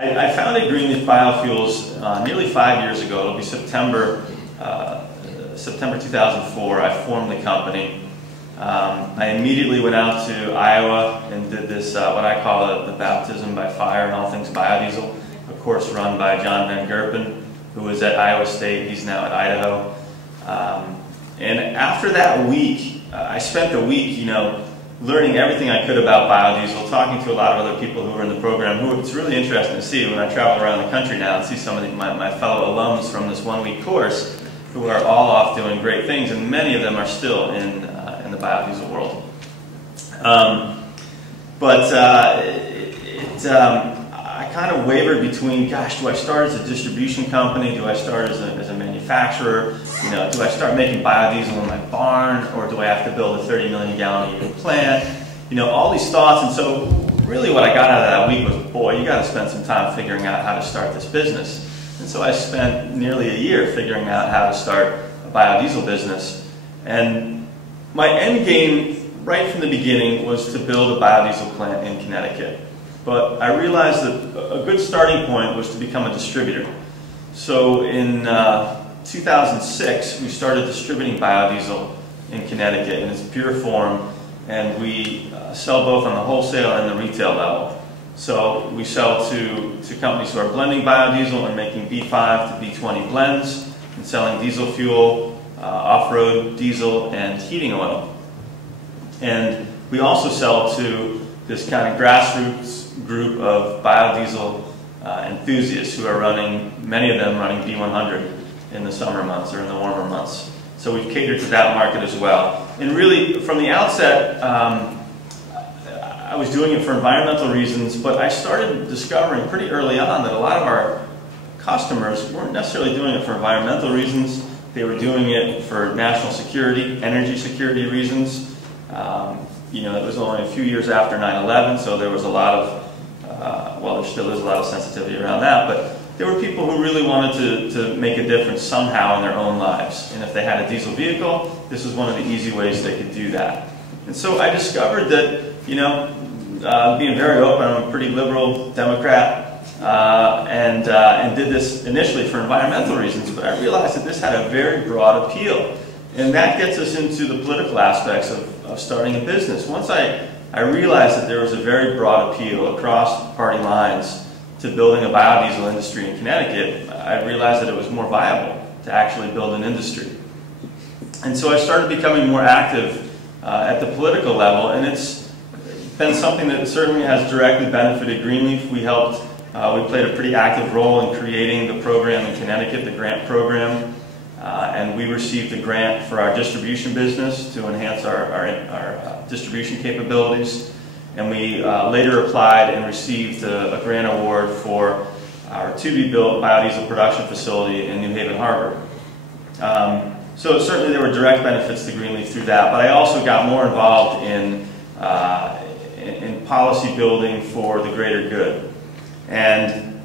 I founded Greenleaf Biofuels nearly 5 years ago. It'll be September 2004. I formed the company. I immediately went out to Iowa and did this, what I call the baptism by fire in all things biodiesel, a course run by John Van Gerpen, who was at Iowa State. He's now at Idaho. And after that week, I spent the week, learning everything I could about biodiesel, talking to a lot of other people who were in the program, who it's really interesting to see when I travel around the country now and see some of my fellow alums from this one-week course who are all off doing great things, and many of them are still in the biodiesel world. I kind of wavered between, gosh, do I start as a distribution company? Do I start as a manufacturer? Do I start making biodiesel in my barn? Or do I have to build a 30 million gallon a year plant? All these thoughts. And so really what I got out of that week was, boy, you got to spend some time figuring out how to start this business. And so I spent nearly a year figuring out how to start a biodiesel business. And my end game right from the beginning was to build a biodiesel plant in Connecticut. But I realized that a good starting point was to become a distributor. So in 2006, we started distributing biodiesel in Connecticut in its pure form, and we sell both on the wholesale and the retail level. So we sell to companies who are blending biodiesel and making B5 to B20 blends, and selling diesel fuel, off-road diesel, and heating oil. And we also sell to this kind of grassroots group of biodiesel enthusiasts who are running, many of them running B100 in the summer months or in the warmer months. So we've catered to that market as well. And really, from the outset, I was doing it for environmental reasons, but I started discovering pretty early on that a lot of our customers weren't necessarily doing it for environmental reasons. They were doing it for national security, energy security reasons. It was only a few years after 9/11, so there was a lot of, well, there still is a lot of sensitivity around that, but there were people who really wanted to make a difference somehow in their own lives. And if they had a diesel vehicle, this was one of the easy ways they could do that. And so I discovered that, being very open, I'm a pretty liberal Democrat, and did this initially for environmental reasons, but I realized that this had a very broad appeal. And that gets us into the political aspects of starting a business. Once I realized that there was a very broad appeal across party lines to building a biodiesel industry in Connecticut, I realized that it was more viable to actually build an industry. And so I started becoming more active at the political level, and it's been something that certainly has directly benefited Greenleaf. We played a pretty active role in creating the program in Connecticut, the grant program. And we received a grant for our distribution business to enhance our distribution capabilities. And we later applied and received a grant award for our to-be-built biodiesel production facility in New Haven Harbor. So certainly there were direct benefits to Greenleaf through that, but I also got more involved in policy building for the greater good. And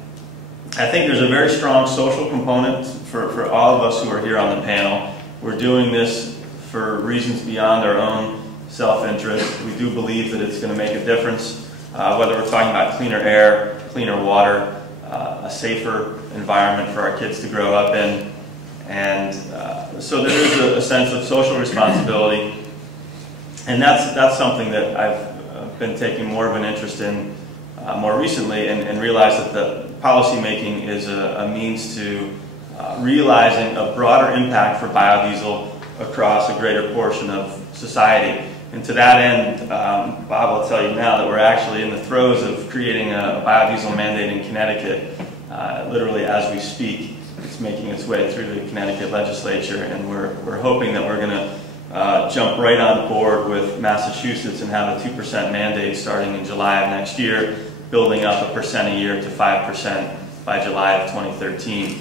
I think there's a very strong social component for all of us who are here on the panel. We're doing this for reasons beyond our own self-interest. We do believe that it's going to make a difference, whether we're talking about cleaner air, cleaner water, a safer environment for our kids to grow up in. And so there is a sense of social responsibility. And that's something that I've been taking more of an interest in more recently, and realized that the policy making is a means to realizing a broader impact for biodiesel across a greater portion of society. And to that end, Bob will tell you now that we're actually in the throes of creating a biodiesel mandate in Connecticut. Literally as we speak, it's making its way through the Connecticut legislature, and we're hoping that we're going to jump right on board with Massachusetts and have a 2% mandate starting in July of next year, building up 1% a year to 5% by July of 2013.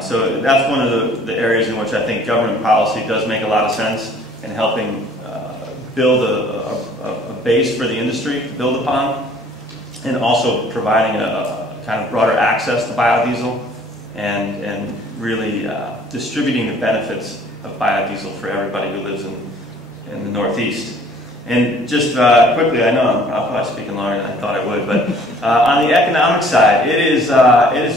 So that's one of the areas in which I think government policy does make a lot of sense in helping build a base for the industry to build upon, and also providing a kind of broader access to biodiesel and really distributing the benefits of biodiesel for everybody who lives in the Northeast. And just quickly, I know I'm probably speaking longer than I thought I would, but on the economic side, it is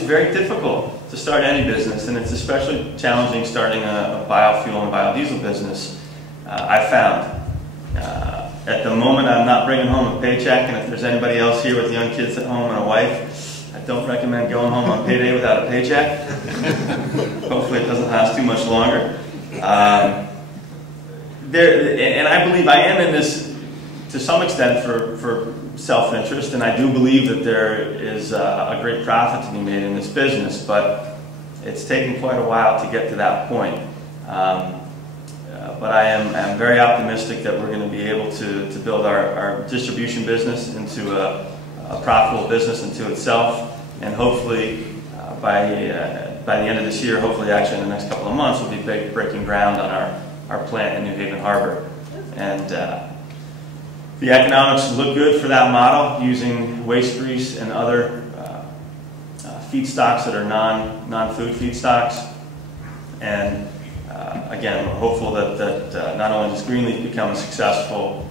very difficult to start any business, and it's especially challenging starting a biofuel and biodiesel business. I found at the moment I'm not bringing home a paycheck, and if there's anybody else here with young kids at home and a wife, I don't recommend going home on payday without a paycheck. Hopefully it doesn't last too much longer. And I believe I am in this to some extent for self-interest, and I do believe that there is a great profit to be made in this business, but it's taken quite a while to get to that point. But I am very optimistic that we're going to be able to build our distribution business into a profitable business into itself, and hopefully by the end of this year, hopefully actually in the next couple of months, we'll be breaking ground on our plant in New Haven Harbor. And the economics look good for that model, using waste grease and other feedstocks that are non-food feedstocks. And again, we're hopeful that not only does Greenleaf become a successful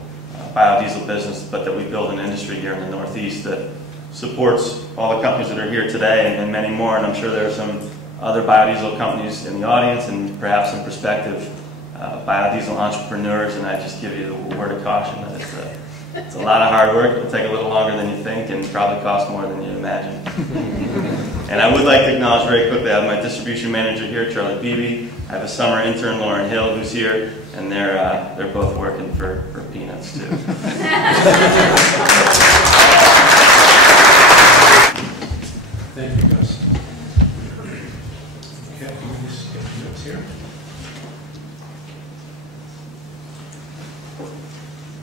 biodiesel business, but that we build an industry here in the Northeast that supports all the companies that are here today and many more. And I'm sure there are some other biodiesel companies in the audience and perhaps some prospective biodiesel entrepreneurs, and I just give you a word of caution that it's a lot of hard work. It'll take a little longer than you think and probably cost more than you imagine. And I would like to acknowledge very quickly, I have my distribution manager here, Charlie Beebe. I have a summer intern, Lauren Hill, who's here, and they're both working for peanuts too. Thank you, Gus. Okay, let me just get the notes here.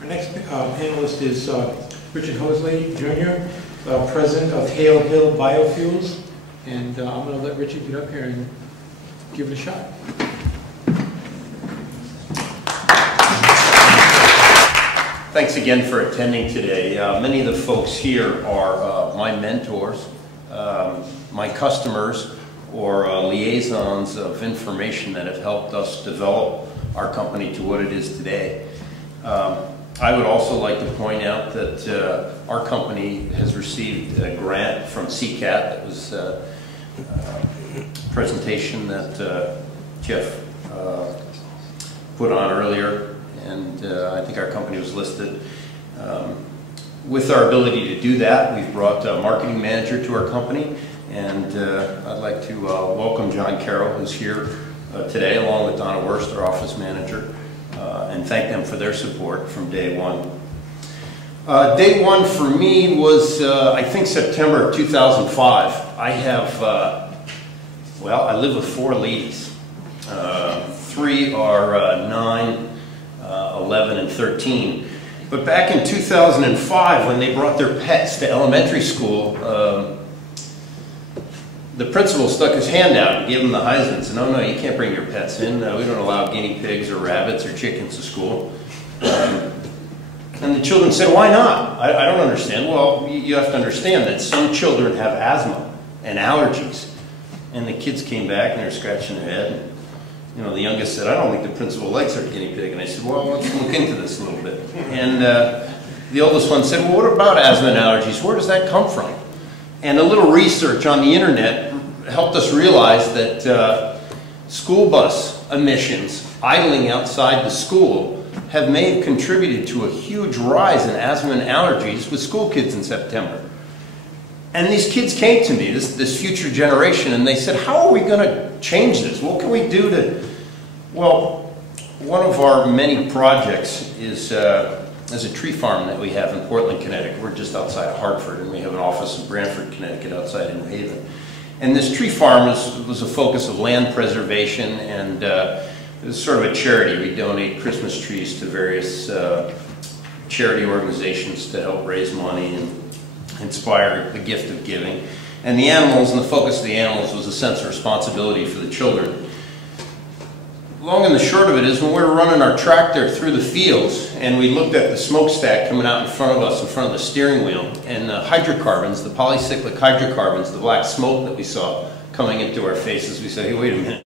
Our next panelist is Richard Hosley, Jr., President of Hale Hill Biofuels. And I'm going to let Richard get up here and give it a shot. Thanks again for attending today. Many of the folks here are my mentors, my customers, or liaisons of information that have helped us develop our company to what it is today. I would also like to point out that our company has received a grant from CCAT. That was a presentation that Jeff put on earlier, and I think our company was listed. With our ability to do that, we've brought a marketing manager to our company, and I'd like to welcome John Carroll, who's here today, along with Donna Wurst, our office manager, and thank them for their support from day one. Day one for me was, I think, September of 2005. I have, well, I live with 4 ladies. 3 are 9, 11, and 13. But back in 2005, when they brought their pets to elementary school, the principal stuck his hand out and gave them the Heisman and said, no, you can't bring your pets in. We don't allow guinea pigs or rabbits or chickens to school. And the children said, why not? I don't understand. Well, you have to understand that some children have asthma and allergies. And the kids came back and they were scratching their head. And, you know, the youngest said, I don't think the principal likes our guinea pig. And I said, well, let's look into this a little bit. And the oldest one said, well, what about asthma and allergies? Where does that come from? And a little research on the internet helped us realize that school bus emissions idling outside the school may have contributed to a huge rise in asthma and allergies with school kids in September. And these kids came to me, this future generation, and they said, how are we going to change this? What can we do to... Well, one of our many projects is a tree farm that we have in Portland, Connecticut. We're just outside of Hartford, and we have an office in Branford, Connecticut, outside in New Haven. And this tree farm was a focus of land preservation, and it's sort of a charity. We donate Christmas trees to various charity organizations to help raise money and inspire the gift of giving. And the animals, and the focus of the animals, was a sense of responsibility for the children. Long and the short of it is, when we were running our tractor through the fields and we looked at the smokestack coming out in front of us, in front of the steering wheel, and the hydrocarbons, the polycyclic hydrocarbons, the black smoke that we saw coming into our faces, we said, hey, wait a minute.